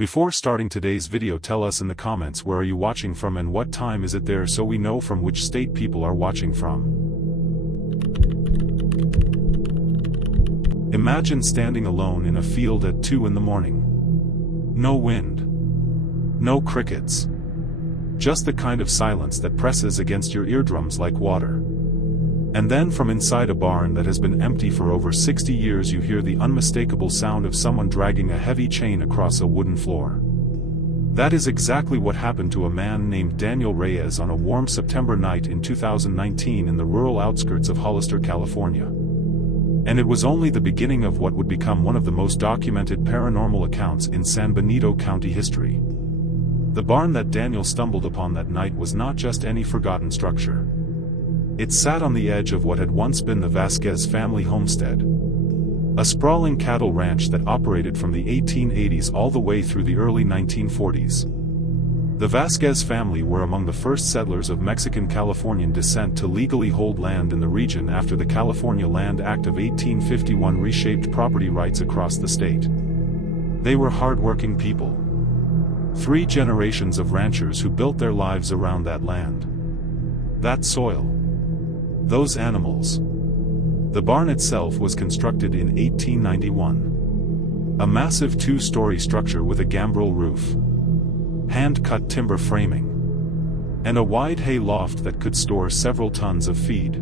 Before starting today's video, tell us in the comments where are you watching from and what time is it there so we know from which state people are watching from. Imagine standing alone in a field at 2 in the morning. No wind. No crickets. Just the kind of silence that presses against your eardrums like water. And then from inside a barn that has been empty for over 60 years you hear the unmistakable sound of someone dragging a heavy chain across a wooden floor. That is exactly what happened to a man named Daniel Reyes on a warm September night in 2019 in the rural outskirts of Hollister, California. And it was only the beginning of what would become one of the most documented paranormal accounts in San Benito County history. The barn that Daniel stumbled upon that night was not just any forgotten structure. It sat on the edge of what had once been the Vasquez family homestead. A sprawling cattle ranch that operated from the 1880s all the way through the early 1940s. The Vasquez family were among the first settlers of Mexican Californian descent to legally hold land in the region after the California Land Act of 1851 reshaped property rights across the state. They were hard-working people. 3 generations of ranchers who built their lives around that land. That soil. Those animals. The barn itself was constructed in 1891. A massive 2-story structure with a gambrel roof, hand-cut timber framing, and a wide hay loft that could store several tons of feed.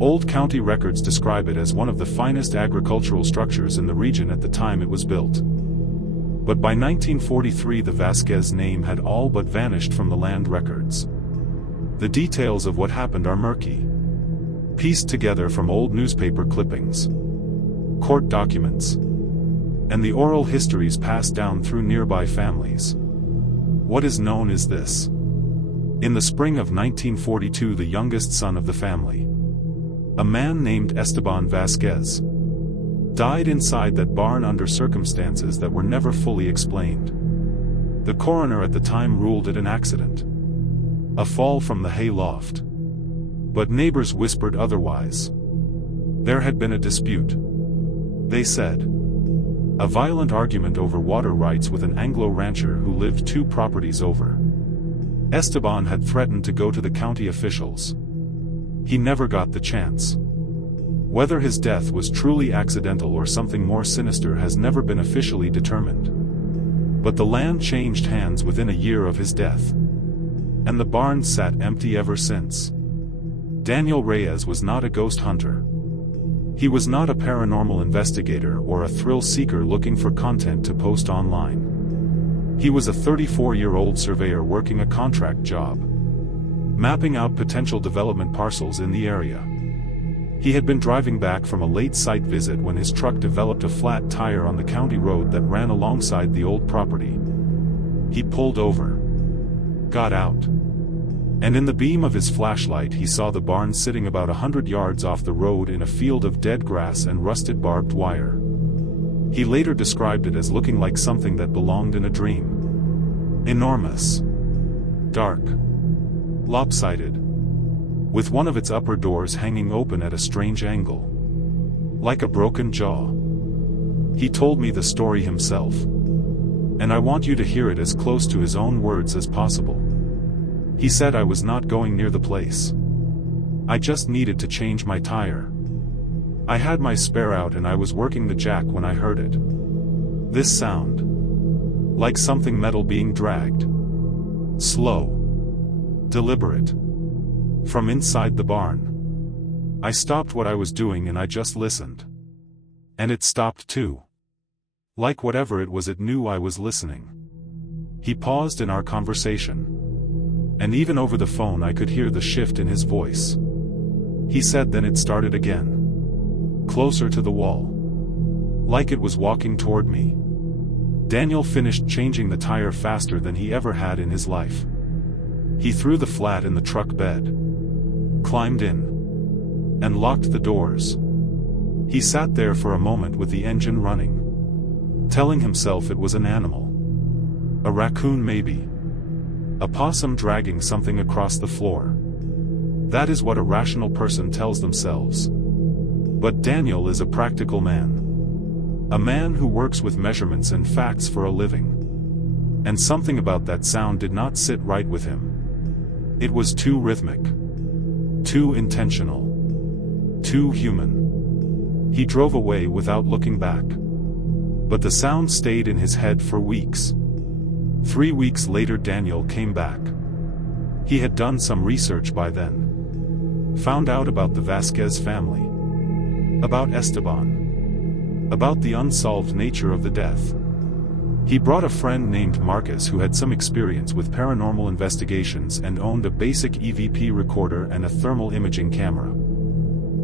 Old county records describe it as one of the finest agricultural structures in the region at the time it was built. But by 1943 the Vasquez name had all but vanished from the land records. The details of what happened are murky, pieced together from old newspaper clippings, court documents, and the oral histories passed down through nearby families. What is known is this. In the spring of 1942 the youngest son of the family, a man named Esteban Vasquez, died inside that barn under circumstances that were never fully explained. The coroner at the time ruled it an accident, a fall from the hay loft. But neighbors whispered otherwise. There had been a dispute, they said. A violent argument over water rights with an Anglo rancher who lived 2 properties over. Esteban had threatened to go to the county officials. He never got the chance. Whether his death was truly accidental or something more sinister has never been officially determined. But the land changed hands within a year of his death. And the barn sat empty ever since. Daniel Reyes was not a ghost hunter. He was not a paranormal investigator or a thrill seeker looking for content to post online. He was a 34-year-old surveyor working a contract job, mapping out potential development parcels in the area. He had been driving back from a late site visit when his truck developed a flat tire on the county road that ran alongside the old property. He pulled over, got out, and in the beam of his flashlight he saw the barn sitting about 100 yards off the road in a field of dead grass and rusted barbed wire. He later described it as looking like something that belonged in a dream. Enormous, dark, lopsided, with one of its upper doors hanging open at a strange angle, like a broken jaw. He told me the story himself, and I want you to hear it as close to his own words as possible. He said I was not going near the place. I just needed to change my tire. I had my spare out and I was working the jack when I heard it. This sound. Like something metal being dragged. Slow. Deliberate. From inside the barn. I stopped what I was doing and I just listened. And it stopped too. Like whatever it was, it knew I was listening. He paused in our conversation. And even over the phone I could hear the shift in his voice. He said then it started again. Closer to the wall. Like it was walking toward me. Daniel finished changing the tire faster than he ever had in his life. He threw the flat in the truck bed, climbed in, and locked the doors. He sat there for a moment with the engine running, telling himself it was an animal. A raccoon maybe. A possum dragging something across the floor. That is what a rational person tells themselves. But Daniel is a practical man. A man who works with measurements and facts for a living. And something about that sound did not sit right with him. It was too rhythmic. Too intentional. Too human. He drove away without looking back. But the sound stayed in his head for weeks. 3 weeks later Daniel came back. He had done some research by then. Found out about the Vasquez family. About Esteban. About the unsolved nature of the death. He brought a friend named Marcus who had some experience with paranormal investigations and owned a basic EVP recorder and a thermal imaging camera.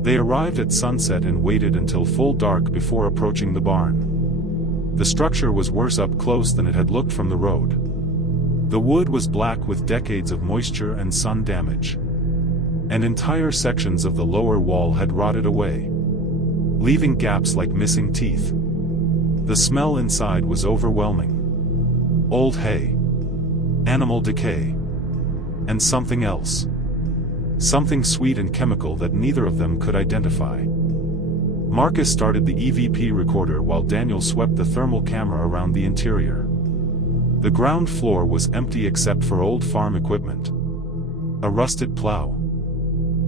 They arrived at sunset and waited until full dark before approaching the barn. The structure was worse up close than it had looked from the road. The wood was black with decades of moisture and sun damage. And entire sections of the lower wall had rotted away, leaving gaps like missing teeth. The smell inside was overwhelming. Old hay. Animal decay. And something else. Something sweet and chemical that neither of them could identify. Marcus started the EVP recorder while Daniel swept the thermal camera around the interior. The ground floor was empty except for old farm equipment. A rusted plow.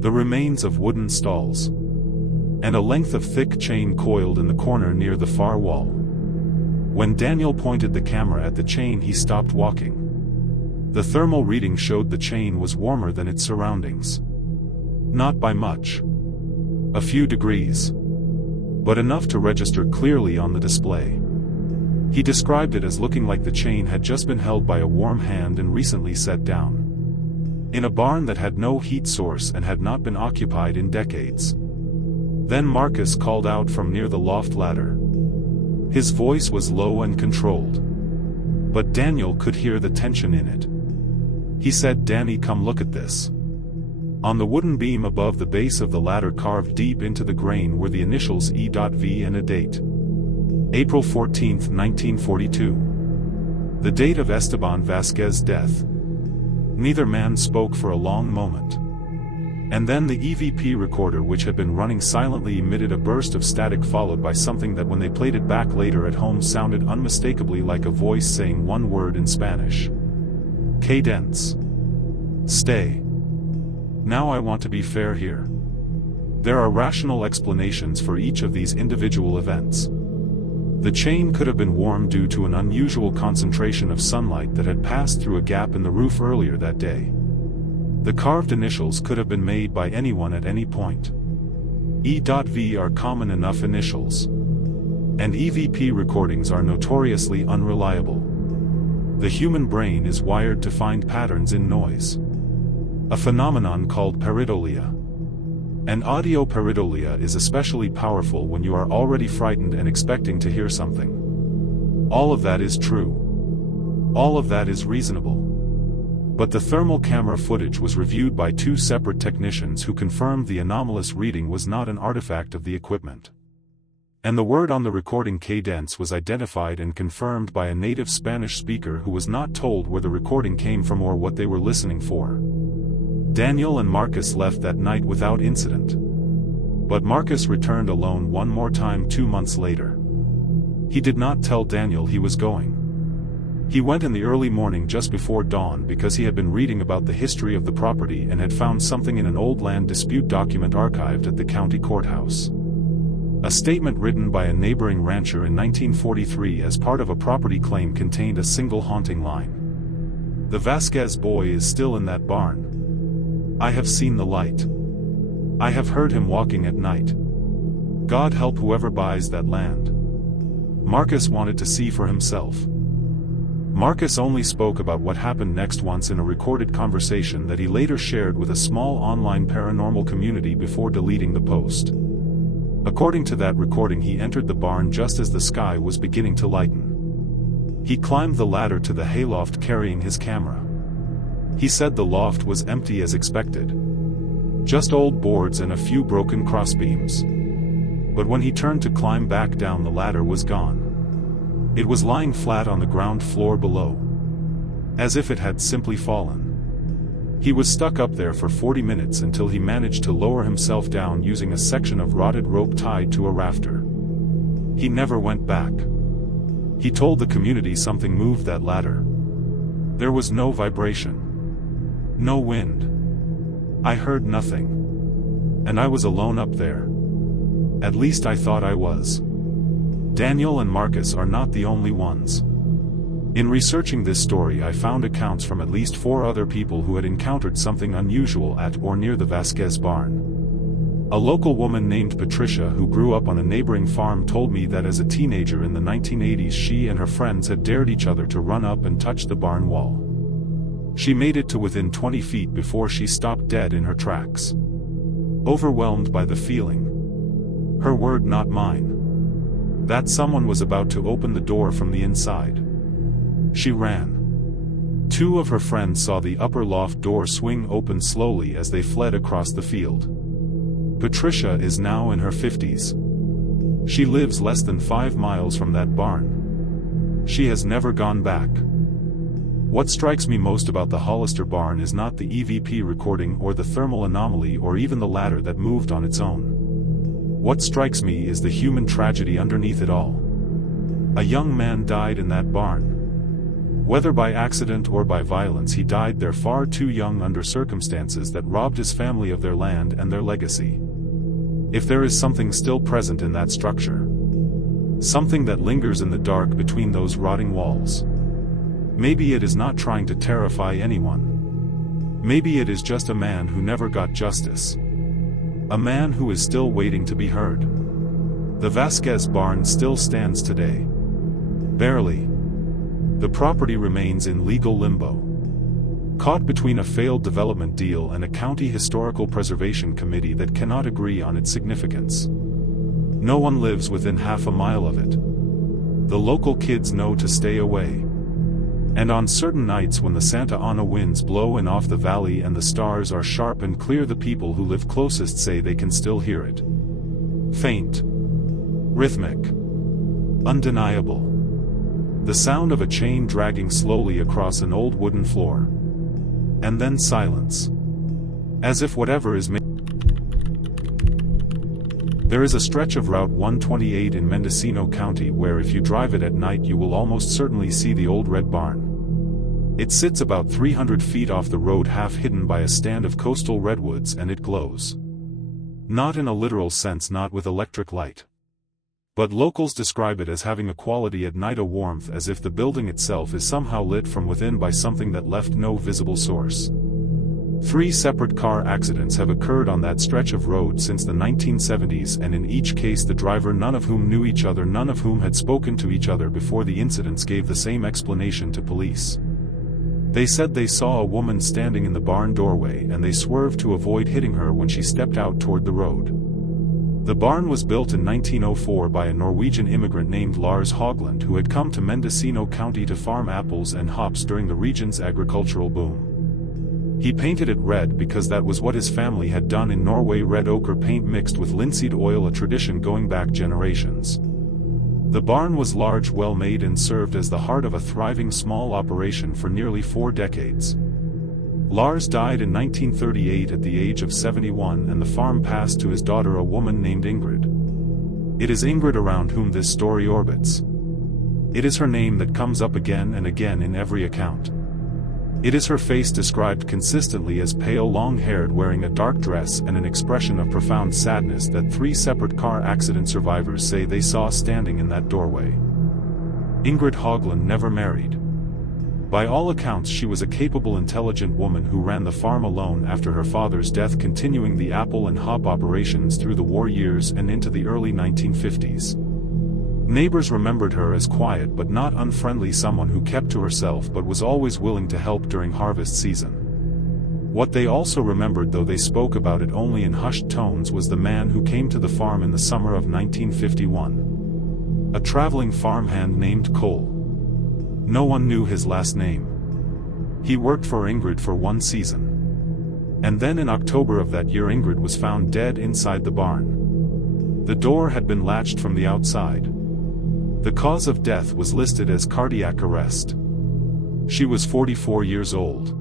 The remains of wooden stalls. And a length of thick chain coiled in the corner near the far wall. When Daniel pointed the camera at the chain he stopped walking. The thermal reading showed the chain was warmer than its surroundings. Not by much. A few degrees. But enough to register clearly on the display. He described it as looking like the chain had just been held by a warm hand and recently set down. In a barn that had no heat source and had not been occupied in decades. Then Marcus called out from near the loft ladder. His voice was low and controlled. But Daniel could hear the tension in it. He said, "Danny, come look at this." On the wooden beam above the base of the ladder carved deep into the grain were the initials E.V. and a date. April 14, 1942. The date of Esteban Vasquez's death. Neither man spoke for a long moment. And then the EVP recorder, which had been running silently, emitted a burst of static followed by something that when they played it back later at home sounded unmistakably like a voice saying one word in Spanish. Cadence. Stay. Now I want to be fair here. There are rational explanations for each of these individual events. The chain could have been warm due to an unusual concentration of sunlight that had passed through a gap in the roof earlier that day. The carved initials could have been made by anyone at any point. E.V. are common enough initials. And EVP recordings are notoriously unreliable. The human brain is wired to find patterns in noise. A phenomenon called pareidolia. And audio pareidolia is especially powerful when you are already frightened and expecting to hear something. All of that is true. All of that is reasonable. But the thermal camera footage was reviewed by 2 separate technicians who confirmed the anomalous reading was not an artifact of the equipment. And the word on the recording cadence was identified and confirmed by a native Spanish speaker who was not told where the recording came from or what they were listening for. Daniel and Marcus left that night without incident. But Marcus returned alone one more time 2 months later. He did not tell Daniel he was going. He went in the early morning just before dawn because he had been reading about the history of the property and had found something in an old land dispute document archived at the county courthouse. A statement written by a neighboring rancher in 1943 as part of a property claim contained a single haunting line. "The Vasquez boy is still in that barn. I have seen the light. I have heard him walking at night. God help whoever buys that land." Marcus wanted to see for himself. Marcus only spoke about what happened next once in a recorded conversation that he later shared with a small online paranormal community before deleting the post. According to that recording, he entered the barn just as the sky was beginning to lighten. He climbed the ladder to the hayloft carrying his camera. He said the loft was empty as expected. Just old boards and a few broken crossbeams. But when he turned to climb back down, the ladder was gone. It was lying flat on the ground floor below. As if it had simply fallen. He was stuck up there for 40 minutes until he managed to lower himself down using a section of rotted rope tied to a rafter. He never went back. He told the community something moved that ladder. There was no vibration. No wind. I heard nothing. And I was alone up there. At least I thought I was. Daniel and Marcus are not the only ones. In researching this story, I found accounts from at least 4 other people who had encountered something unusual at or near the Vasquez barn. A local woman named Patricia who grew up on a neighboring farm told me that as a teenager in the 1980s she and her friends had dared each other to run up and touch the barn wall. She made it to within 20 feet before she stopped dead in her tracks. Overwhelmed by the feeling. Her word, not mine. That someone was about to open the door from the inside. She ran. 2 of her friends saw the upper loft door swing open slowly as they fled across the field. Patricia is now in her 50s. She lives less than 5 miles from that barn. She has never gone back. What strikes me most about the Hollister barn is not the EVP recording or the thermal anomaly or even the ladder that moved on its own. What strikes me is the human tragedy underneath it all. A young man died in that barn. Whether by accident or by violence, he died there far too young under circumstances that robbed his family of their land and their legacy. If there is something still present in that structure, something that lingers in the dark between those rotting walls, maybe it is not trying to terrify anyone. Maybe it is just a man who never got justice. A man who is still waiting to be heard. The Vasquez barn still stands today. Barely. The property remains in legal limbo. Caught between a failed development deal and a county historical preservation committee that cannot agree on its significance. No one lives within half a mile of it. The local kids know to stay away. And on certain nights when the Santa Ana winds blow in off the valley and the stars are sharp and clear, the people who live closest say they can still hear it. Faint. Rhythmic. Undeniable. The sound of a chain dragging slowly across an old wooden floor. And then silence. As if whatever is There is a stretch of Route 128 in Mendocino County where if you drive it at night you will almost certainly see the old red barn. It sits about 300 feet off the road, half hidden by a stand of coastal redwoods, and it glows. Not in a literal sense, not with electric light. But locals describe it as having a quality at night, a warmth, as if the building itself is somehow lit from within by something that left no visible source. 3 separate car accidents have occurred on that stretch of road since the 1970s, and in each case the driver, none of whom knew each other, none of whom had spoken to each other before the incidents, gave the same explanation to police. They said they saw a woman standing in the barn doorway and they swerved to avoid hitting her when she stepped out toward the road. The barn was built in 1904 by a Norwegian immigrant named Lars Hogland, who had come to Mendocino County to farm apples and hops during the region's agricultural boom. He painted it red because that was what his family had done in Norway, red ochre paint mixed with linseed oil, a tradition going back generations. The barn was large, well made, and served as the heart of a thriving small operation for nearly 4 decades. Lars died in 1938 at the age of 71, and the farm passed to his daughter, a woman named Ingrid. It is Ingrid around whom this story orbits. It is her name that comes up again and again in every account. It is her face described consistently as pale, long-haired, wearing a dark dress and an expression of profound sadness that 3 separate car accident survivors say they saw standing in that doorway. Ingrid Hogland never married. By all accounts, she was a capable, intelligent woman who ran the farm alone after her father's death, continuing the apple and hop operations through the war years and into the early 1950s. Neighbors remembered her as quiet but not unfriendly, someone who kept to herself but was always willing to help during harvest season. What they also remembered, though they spoke about it only in hushed tones, was the man who came to the farm in the summer of 1951. A traveling farmhand named Cole. No one knew his last name. He worked for Ingrid for 1 season. And then in October of that year, Ingrid was found dead inside the barn. The door had been latched from the outside. The cause of death was listed as cardiac arrest. She was 44 years old.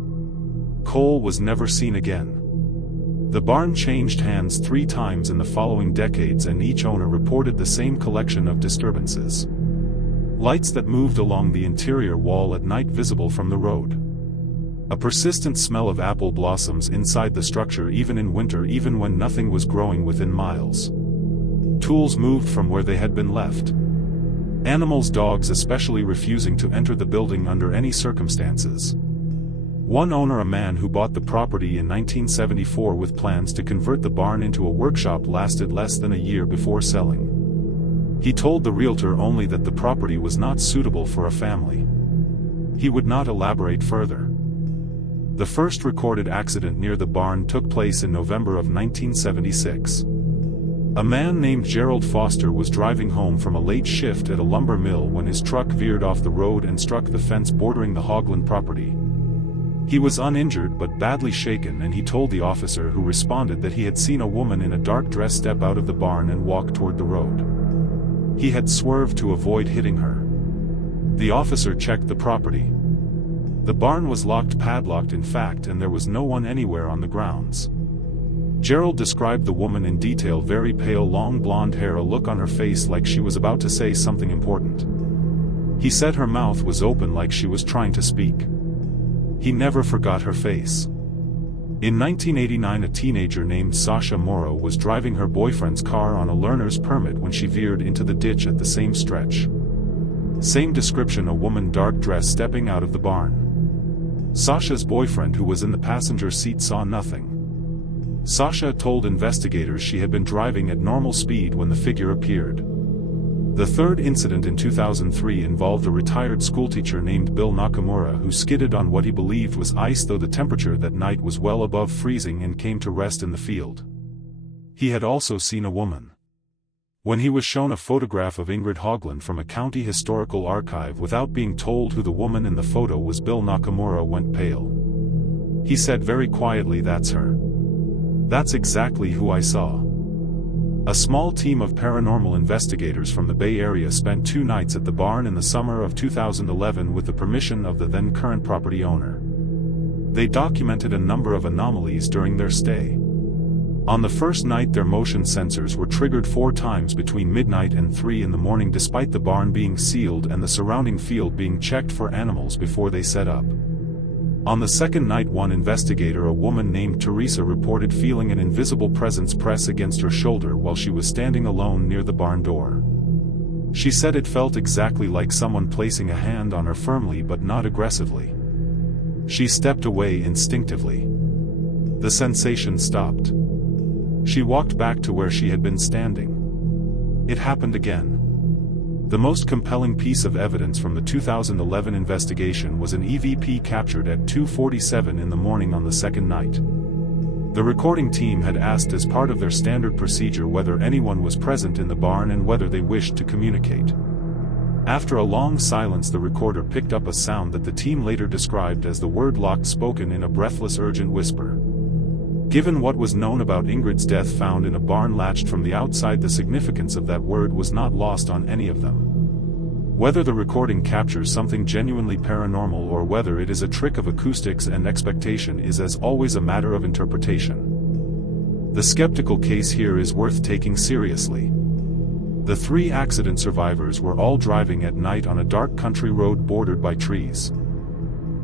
Cole was never seen again. The barn changed hands 3 times in the following decades, and each owner reported the same collection of disturbances. Lights that moved along the interior wall at night visible from the road. A persistent smell of apple blossoms inside the structure even in winter, even when nothing was growing within miles. Tools moved from where they had been left. Animals, dogs especially, refusing to enter the building under any circumstances. One owner, a man who bought the property in 1974 with plans to convert the barn into a workshop, lasted less than a year before selling. He told the realtor only that the property was not suitable for a family. He would not elaborate further. The first recorded accident near the barn took place in November of 1976. A man named Gerald Foster was driving home from a late shift at a lumber mill when his truck veered off the road and struck the fence bordering the Hoagland property. He was uninjured but badly shaken, and he told the officer who responded that he had seen a woman in a dark dress step out of the barn and walk toward the road. He had swerved to avoid hitting her. The officer checked the property. The barn was locked, padlocked in fact, and there was no one anywhere on the grounds. Gerald described the woman in detail: very pale, long blonde hair, a look on her face like she was about to say something important. He said her mouth was open like she was trying to speak. He never forgot her face. In 1989, a teenager named Sasha Morrow was driving her boyfriend's car on a learner's permit when she veered into the ditch at the same stretch. Same description: a woman, dark dress, stepping out of the barn. Sasha's boyfriend, who was in the passenger seat, saw nothing. Sasha told investigators she had been driving at normal speed when the figure appeared. The third incident in 2003 involved a retired schoolteacher named Bill Nakamura who skidded on what he believed was ice, though the temperature that night was well above freezing, and came to rest in the field. He had also seen a woman. When he was shown a photograph of Ingrid Hoagland from a county historical archive without being told who the woman in the photo was, Bill Nakamura went pale. He said very quietly, "That's her. That's exactly who I saw." A small team of paranormal investigators from the Bay Area spent 2 nights at the barn in the summer of 2011 with the permission of the then current property owner. They documented a number of anomalies during their stay. On the first night, their motion sensors were triggered 4 times between midnight and 3 in the morning, despite the barn being sealed and the surrounding field being checked for animals before they set up. On the second night, one investigator, a woman named Teresa, reported feeling an invisible presence press against her shoulder while she was standing alone near the barn door. She said it felt exactly like someone placing a hand on her firmly but not aggressively. She stepped away instinctively. The sensation stopped. She walked back to where she had been standing. It happened again. The most compelling piece of evidence from the 2011 investigation was an EVP captured at 2:47 in the morning on the second night. The recording team had asked, as part of their standard procedure, whether anyone was present in the barn and whether they wished to communicate. After a long silence, the recorder picked up a sound that the team later described as the word "locked," spoken in a breathless, urgent whisper. Given what was known about Ingrid's death found in a barn latched from the outside, the significance of that word was not lost on any of them. Whether the recording captures something genuinely paranormal or whether it is a trick of acoustics and expectation is, as always, a matter of interpretation. The skeptical case here is worth taking seriously. The 3 accident survivors were all driving at night on a dark country road bordered by trees.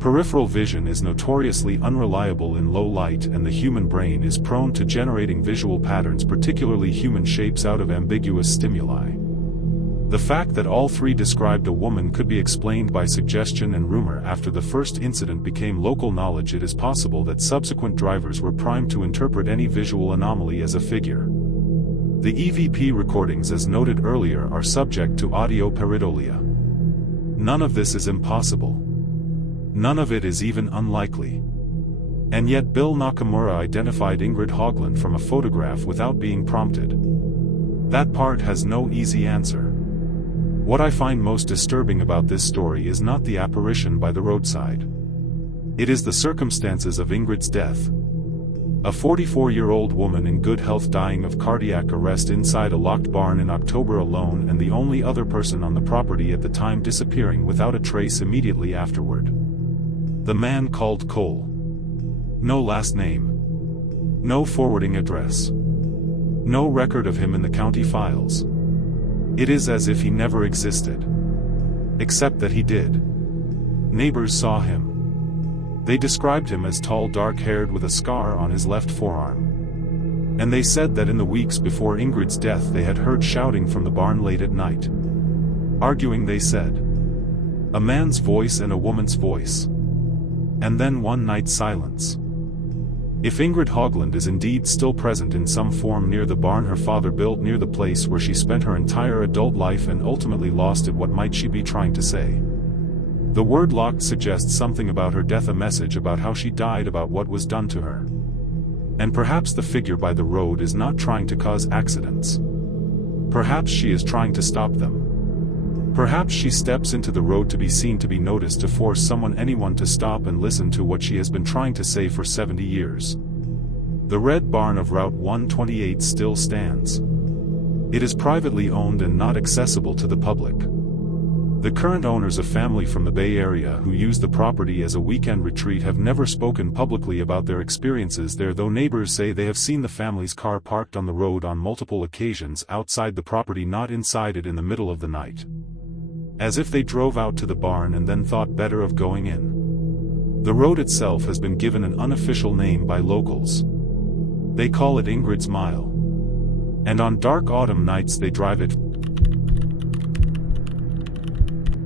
Peripheral vision is notoriously unreliable in low light, and the human brain is prone to generating visual patterns, particularly human shapes, out of ambiguous stimuli. The fact that all 3 described a woman could be explained by suggestion and rumor. After the first incident became local knowledge, it is possible that subsequent drivers were primed to interpret any visual anomaly as a figure. The EVP recordings, as noted earlier, are subject to audio pareidolia. None of this is impossible. None of it is even unlikely. And yet Bill Nakamura identified Ingrid Hoagland from a photograph without being prompted. That part has no easy answer. What I find most disturbing about this story is not the apparition by the roadside. It is the circumstances of Ingrid's death. A 44-year-old woman in good health dying of cardiac arrest inside a locked barn in October alone, and the only other person on the property at the time disappearing without a trace immediately afterward. The man called Cole. No last name. No forwarding address. No record of him in the county files. It is as if he never existed. Except that he did. Neighbors saw him. They described him as tall, dark-haired with a scar on his left forearm. And they said that in the weeks before Ingrid's death they had heard shouting from the barn late at night. Arguing, they said. A man's voice and a woman's voice. And then one night silence. If Ingrid Haugland is indeed still present in some form near the barn her father built near the place where she spent her entire adult life and ultimately lost it, what might she be trying to say? The word locked suggests something about her death, a message about how she died, about what was done to her. And perhaps the figure by the road is not trying to cause accidents. Perhaps she is trying to stop them. Perhaps she steps into the road to be seen, to be noticed, to force anyone to stop and listen to what she has been trying to say for 70 years. The red barn of Route 128 still stands. It is privately owned and not accessible to the public. The current owners, a family from the Bay Area who use the property as a weekend retreat, have never spoken publicly about their experiences there, though neighbors say they have seen the family's car parked on the road on multiple occasions outside the property, not inside it, in the middle of the night. As if they drove out to the barn and then thought better of going in. The road itself has been given an unofficial name by locals. They call it Ingrid's Mile. And on dark autumn nights they drive it.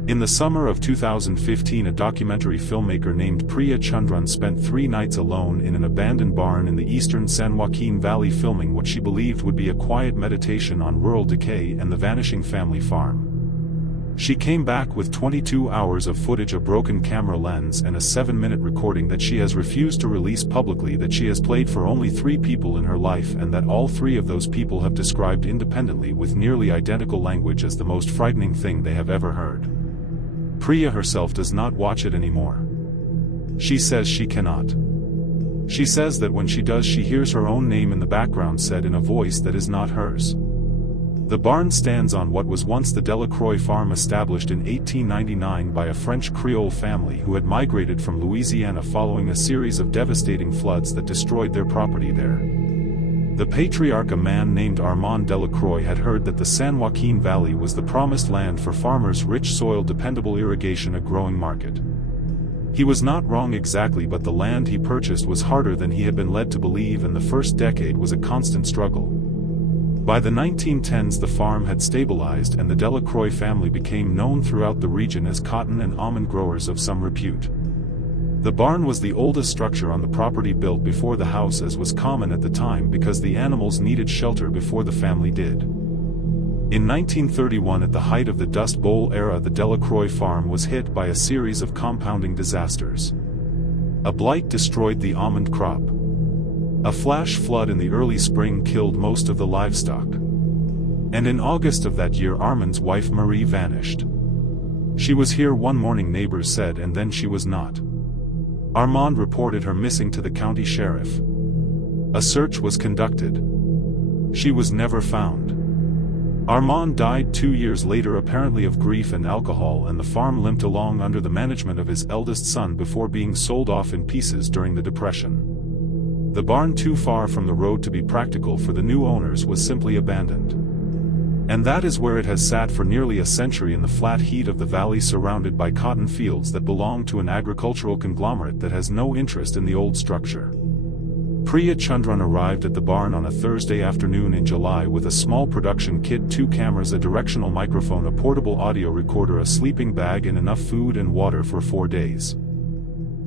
In the summer of 2015, a documentary filmmaker named Priya Chandran spent 3 nights alone in an abandoned barn in the eastern San Joaquin Valley, filming what she believed would be a quiet meditation on rural decay and the vanishing family farm. She came back with 22 hours of footage, a broken camera lens, and a 7-minute recording that she has refused to release publicly, that she has played for only 3 people in her life, and that all 3 of those people have described independently with nearly identical language as the most frightening thing they have ever heard. Priya herself does not watch it anymore. She says she cannot. She says that when she does, she hears her own name in the background said in a voice that is not hers. The barn stands on what was once the Delacroix farm, established in 1899 by a French Creole family who had migrated from Louisiana following a series of devastating floods that destroyed their property there. The patriarch, a man named Armand Delacroix, had heard that the San Joaquin Valley was the promised land for farmers, rich soil, dependable irrigation, a growing market. He was not wrong exactly, but the land he purchased was harder than he had been led to believe, and the first decade was a constant struggle. By the 1910s the farm had stabilized, and the Delacroix family became known throughout the region as cotton and almond growers of some repute. The barn was the oldest structure on the property, built before the house, as was common at the time, because the animals needed shelter before the family did. In 1931, at the height of the Dust Bowl era, the Delacroix farm was hit by a series of compounding disasters. A blight destroyed the almond crop. A flash flood in the early spring killed most of the livestock. And in August of that year, Armand's wife Marie vanished. She was here one morning, neighbors said, and then she was not. Armand reported her missing to the county sheriff. A search was conducted. She was never found. Armand died 2 years later, apparently of grief and alcohol, and the farm limped along under the management of his eldest son before being sold off in pieces during the Depression. The barn, too far from the road to be practical for the new owners, was simply abandoned. And that is where it has sat for nearly a century, in the flat heat of the valley, surrounded by cotton fields that belong to an agricultural conglomerate that has no interest in the old structure. Priya Chandran arrived at the barn on a Thursday afternoon in July with a small production kit, 2 cameras, a directional microphone, a portable audio recorder, a sleeping bag, and enough food and water for 4 days.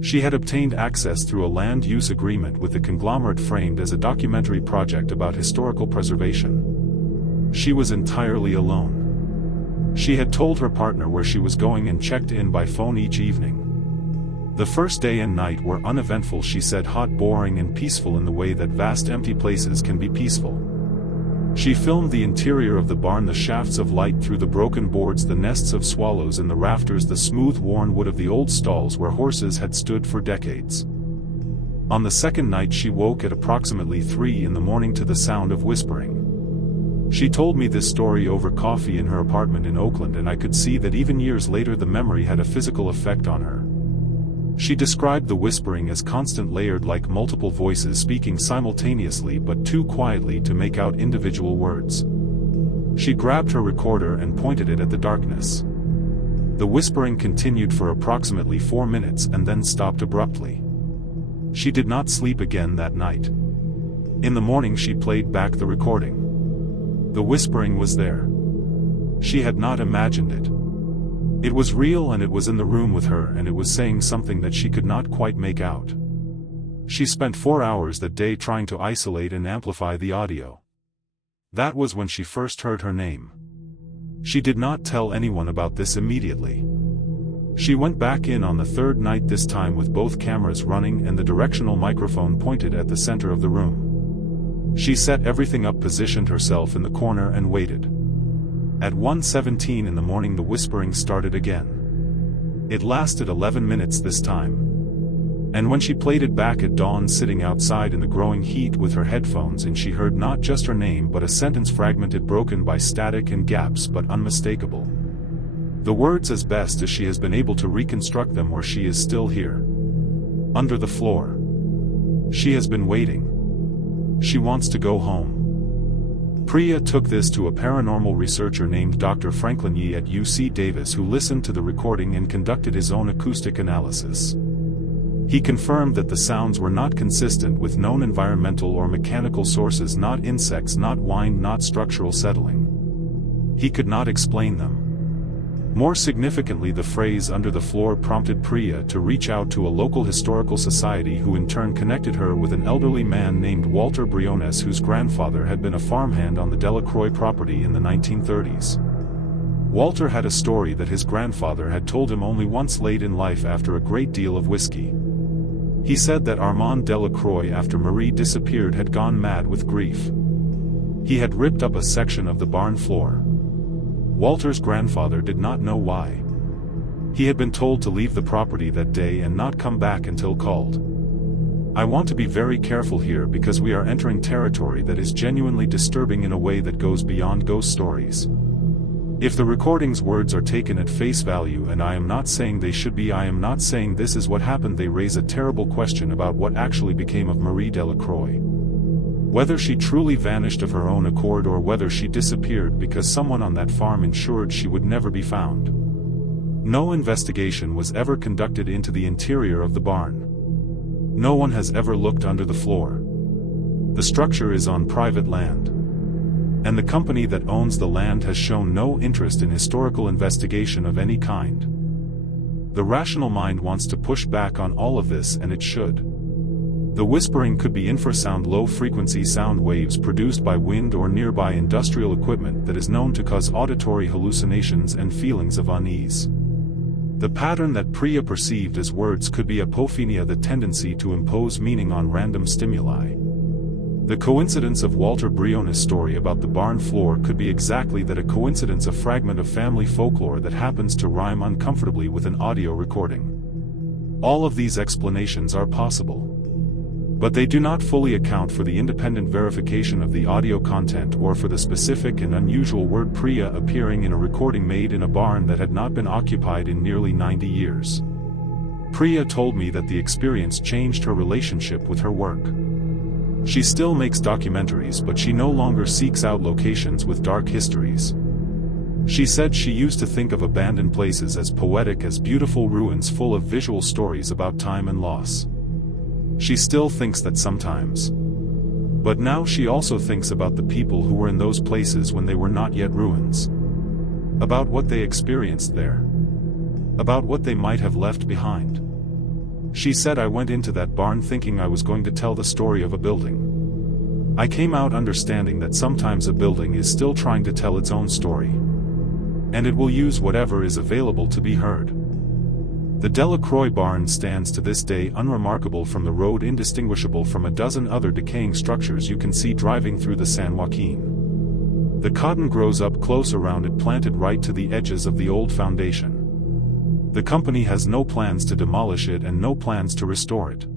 She had obtained access through a land use agreement with the conglomerate, framed as a documentary project about historical preservation. She was entirely alone. She had told her partner where she was going and checked in by phone each evening. The first day and night were uneventful, she said, hot, boring, and peaceful in the way that vast empty places can be peaceful. She filmed the interior of the barn, the shafts of light through the broken boards, the nests of swallows in the rafters, the smooth worn wood of the old stalls where horses had stood for decades. On the second night she woke at approximately 3 in the morning to the sound of whispering. She told me this story over coffee in her apartment in Oakland, and I could see that even years later the memory had a physical effect on her. She described the whispering as constant, layered, like multiple voices speaking simultaneously but too quietly to make out individual words. She grabbed her recorder and pointed it at the darkness. The whispering continued for approximately 4 minutes and then stopped abruptly. She did not sleep again that night. In the morning she played back the recording. The whispering was there. She had not imagined it. It was real, and it was in the room with her, and it was saying something that she could not quite make out. She spent 4 hours that day trying to isolate and amplify the audio. That was when she first heard her name. She did not tell anyone about this immediately. She went back in on the third night, this time with both cameras running and the directional microphone pointed at the center of the room. She set everything up, positioned herself in the corner and waited. At 1:17 in the morning the whispering started again. It lasted 11 minutes this time. And when she played it back at dawn, sitting outside in the growing heat with her headphones in, she heard not just her name but a sentence fragmented, broken by static and gaps, but unmistakable. The words, as best as she has been able to reconstruct them, were, "She is still here. Under the floor. She has been waiting. She wants to go home." Priya took this to a paranormal researcher named Dr. Franklin Yee at UC Davis, who listened to the recording and conducted his own acoustic analysis. He confirmed that the sounds were not consistent with known environmental or mechanical sources, not insects, not wind, not structural settling. He could not explain them. More significantly, the phrase "under the floor" prompted Priya to reach out to a local historical society, who in turn connected her with an elderly man named Walter Briones, whose grandfather had been a farmhand on the Delacroix property in the 1930s. Walter had a story that his grandfather had told him only once late in life after a great deal of whiskey. He said that Armand Delacroix, after Marie disappeared, had gone mad with grief. He had ripped up a section of the barn floor. Walter's grandfather did not know why. He had been told to leave the property that day and not come back until called. I want to be very careful here, because we are entering territory that is genuinely disturbing in a way that goes beyond ghost stories. If the recording's words are taken at face value, and I am not saying they should be, I am not saying this is what happened, they raise a terrible question about what actually became of Marie Delacroix. Whether she truly vanished of her own accord, or whether she disappeared because someone on that farm ensured she would never be found. No investigation was ever conducted into the interior of the barn. No one has ever looked under the floor. The structure is on private land. And the company that owns the land has shown no interest in historical investigation of any kind. The rational mind wants to push back on all of this, and it should. The whispering could be infrasound, low-frequency sound waves produced by wind or nearby industrial equipment that is known to cause auditory hallucinations and feelings of unease. The pattern that Priya perceived as words could be apophenia, the tendency to impose meaning on random stimuli. The coincidence of Walter Briones' story about the barn floor could be exactly that, a coincidence, a fragment of family folklore that happens to rhyme uncomfortably with an audio recording. All of these explanations are possible. But they do not fully account for the independent verification of the audio content, or for the specific and unusual word Priya appearing in a recording made in a barn that had not been occupied in nearly 90 years. Priya told me that the experience changed her relationship with her work. She still makes documentaries, but she no longer seeks out locations with dark histories. She said she used to think of abandoned places as poetic as beautiful ruins full of visual stories about time and loss. She still thinks that sometimes. But now she also thinks about the people who were in those places when they were not yet ruins. About what they experienced there. About what they might have left behind. She said, "I went into that barn thinking I was going to tell the story of a building. I came out understanding that sometimes a building is still trying to tell its own story. And it will use whatever is available to be heard." The Delacroix barn stands to this day unremarkable from the road, indistinguishable from a dozen other decaying structures you can see driving through the San Joaquin. The cotton grows up close around it, planted right to the edges of the old foundation. The company has no plans to demolish it and no plans to restore it.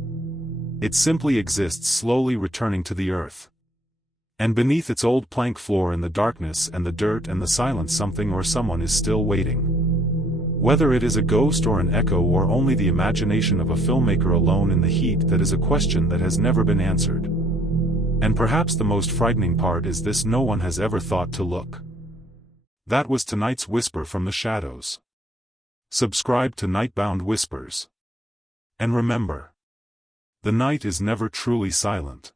It simply exists, slowly returning to the earth. And beneath its old plank floor, in the darkness and the dirt and the silence, something or someone is still waiting. Whether it is a ghost or an echo or only the imagination of a filmmaker alone in the heat, that is a question that has never been answered. And perhaps the most frightening part is this: no one has ever thought to look. That was tonight's Whisper from the Shadows. Subscribe to Nightbound Whispers. And remember, the night is never truly silent.